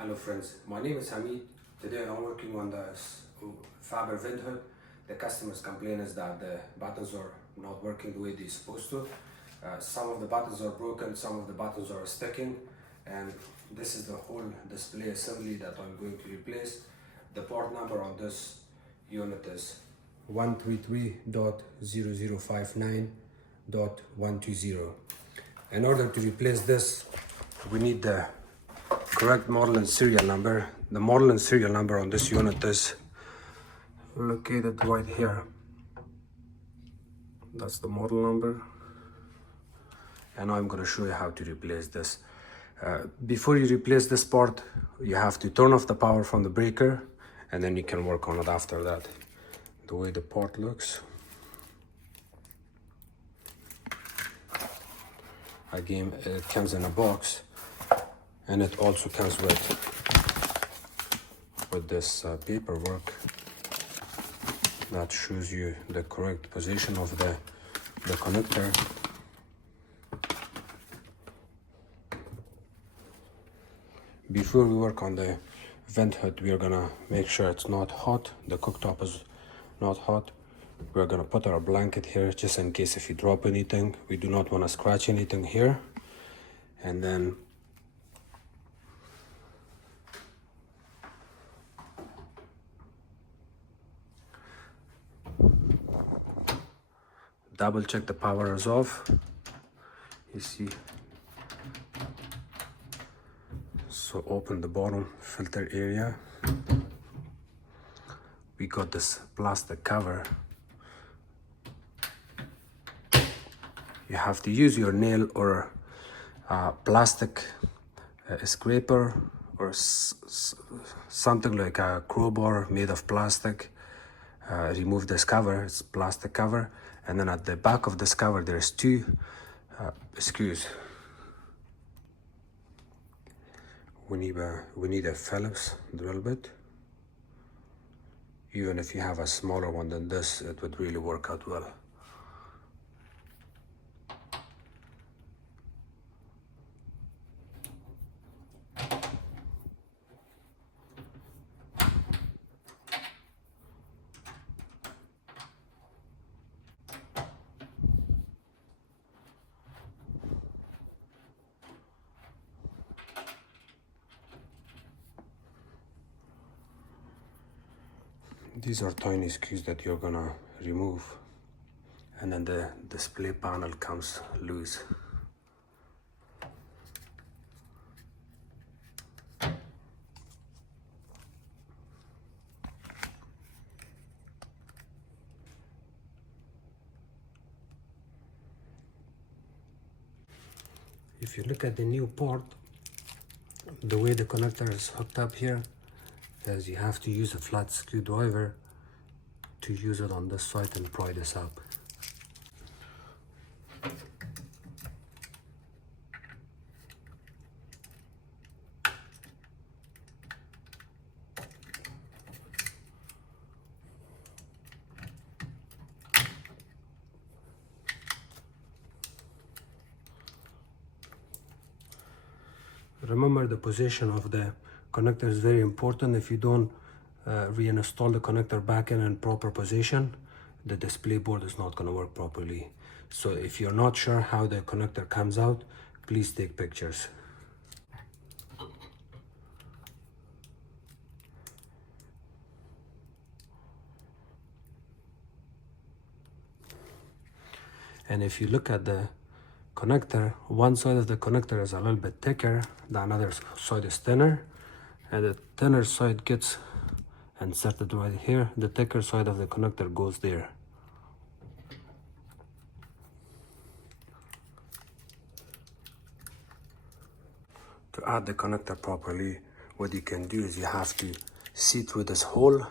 Hello friends, my name is Hamid. Today I'm working on the Faber vent hood. The customers complain is that the buttons are not working the way they're supposed to. Some of the buttons are broken, some of the buttons are sticking, and this is the whole display assembly that I'm going to replace. The part number on this unit is 133.0059.120. In order to replace this, we need the correct model and serial number. The model and serial number on this unit is located right here. That's the model number, and I'm going to show you how to replace this. Before you replace this part, you have to turn off the power from the breaker, and then you can work on it after that. The way the part looks, again, it comes in a box, and it also comes with this paperwork that shows you the correct position of the connector. Before we work on the vent hood, we are gonna make sure it's not hot. The cooktop is not hot. We're gonna put our blanket here just in case if you drop anything. We do not want to scratch anything here. And then double check the power is off. You see, so open the bottom filter area. We got this plastic cover. You have to use your nail or plastic scraper or something like a crowbar made of plastic. Remove this cover, it's plastic cover, and then at the back of this cover there's two screws. We need a Phillips drill bit. Even if you have a smaller one than this, it would really work out well. These are tiny screws that you're gonna remove, and then the display panel comes loose. If you look at the new part, the way the connector is hooked up here is you have to use a flat screwdriver to use it on this side and pry this up. Remember, the position of the connector is very important. If you don't reinstall the connector back in proper position, the display board is not going to work properly. So if you're not sure how the connector comes out, please take pictures. And if you look at the connector, one side of the connector is a little bit thicker, the other side is thinner, and the thinner side gets inserted right here. The thicker side of the connector goes there. To add the connector properly, what you can do is you have to see through this hole.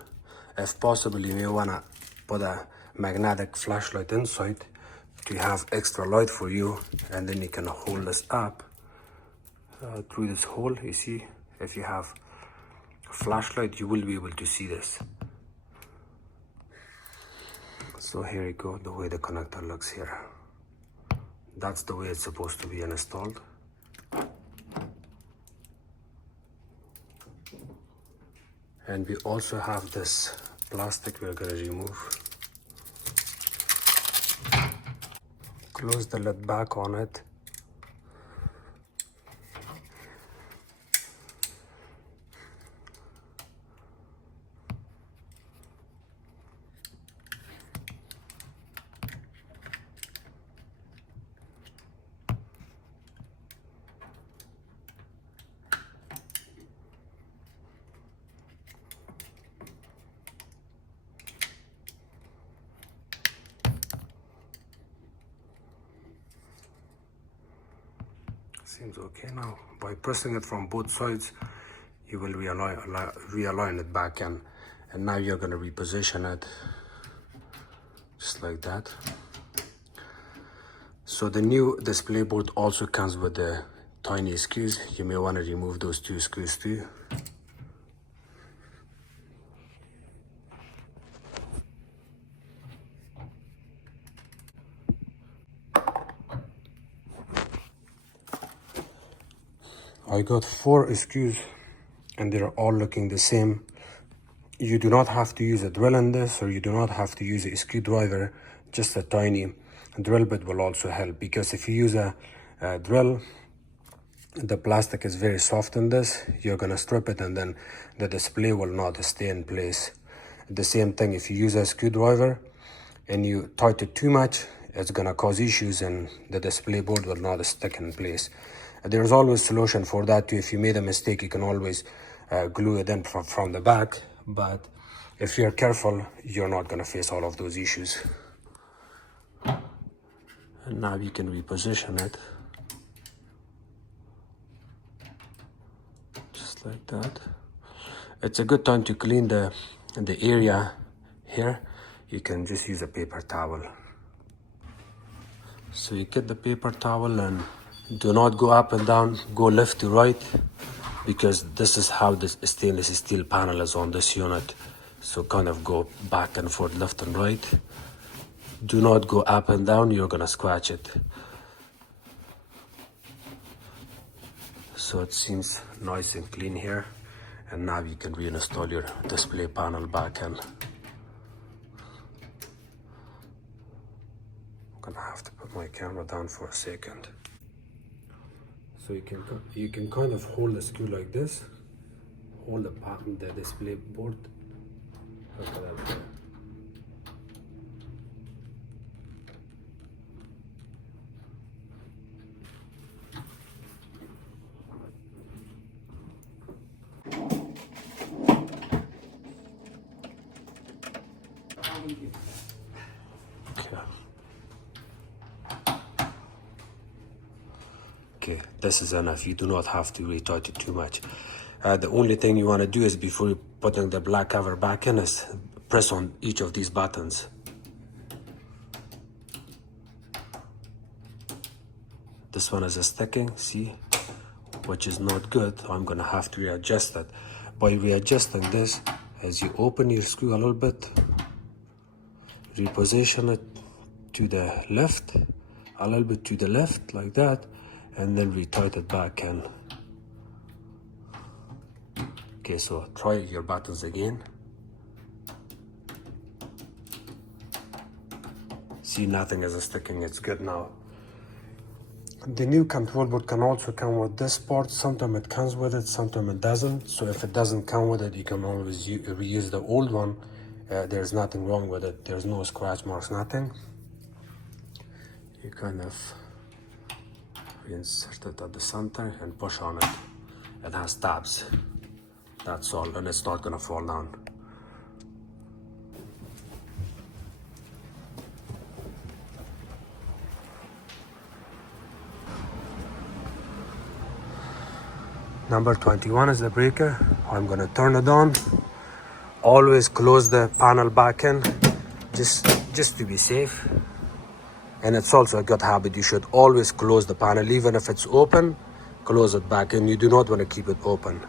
If possible, you may want to put a magnetic flashlight inside to have extra light for you, and then you can hold this up through this hole. You see, if you have a flashlight, you will be able to see this. So here you go, the way the connector looks here. That's the way it's supposed to be installed. And we also have this plastic we're gonna remove. Close the lid back on it. Seems okay now. By pressing it from both sides, you will realign it back in. And now you're going to reposition it just like that. So the new display board also comes with the tiny screws. You may want to remove those 2 screws too. I got 4 screws and they're all looking the same. You do not have to use a drill in this, or you do not have to use a screwdriver. Just a tiny drill bit will also help, because if you use a drill, the plastic is very soft in this. You're gonna strip it and then the display will not stay in place. The same thing if you use a screwdriver and you tighten it too much, it's gonna cause issues and the display board will not stick in place. There's always a solution for that too. If you made a mistake, you can always glue it in from the back, but if you're careful, you're not gonna face all of those issues. And now you can reposition it just like that. It's a good time to clean the area here. You can just use a paper towel. So you get the paper towel and do not go up and down, go left to right, because this is how this stainless steel panel is on this unit. So kind of go back and forth, left and right. Do not go up and down, you're gonna scratch it. So it seems nice and clean here. And now you can reinstall your display panel back in. I'm gonna have to put my camera down for a second. So you can kind of hold the screw like this, hold the display board. Look at that there. Okay, this is enough. You do not have to retighten it too much. The only thing you want to do is, before you putting the black cover back in, is press on each of these buttons. This one is sticking, see, which is not good. I'm gonna have to readjust it. By readjusting this, as you open your screw a little bit, reposition it to the left, a little bit to the left like that, and then retighten it back in. Okay, so try your buttons again. See, nothing is sticking, it's good now. The new control board can also come with this part. Sometimes it comes with it, sometimes it doesn't. So if it doesn't come with it, you can always reuse the old one. There's nothing wrong with it. There's no scratch marks, nothing. You kind of reinsert it at the center and push on it. It has tabs. That's all, and it's not gonna fall down. Number 21 is the breaker. I'm gonna turn it on. Always close the panel back in, just to be safe. And it's also a good habit. You should always close the panel, even if it's open. Close it back in. You do not want to keep it open.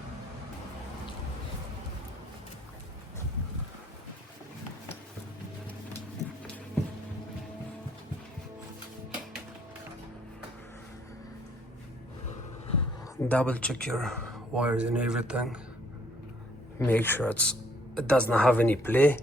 Double check your wires and everything. make sure it does not have any play.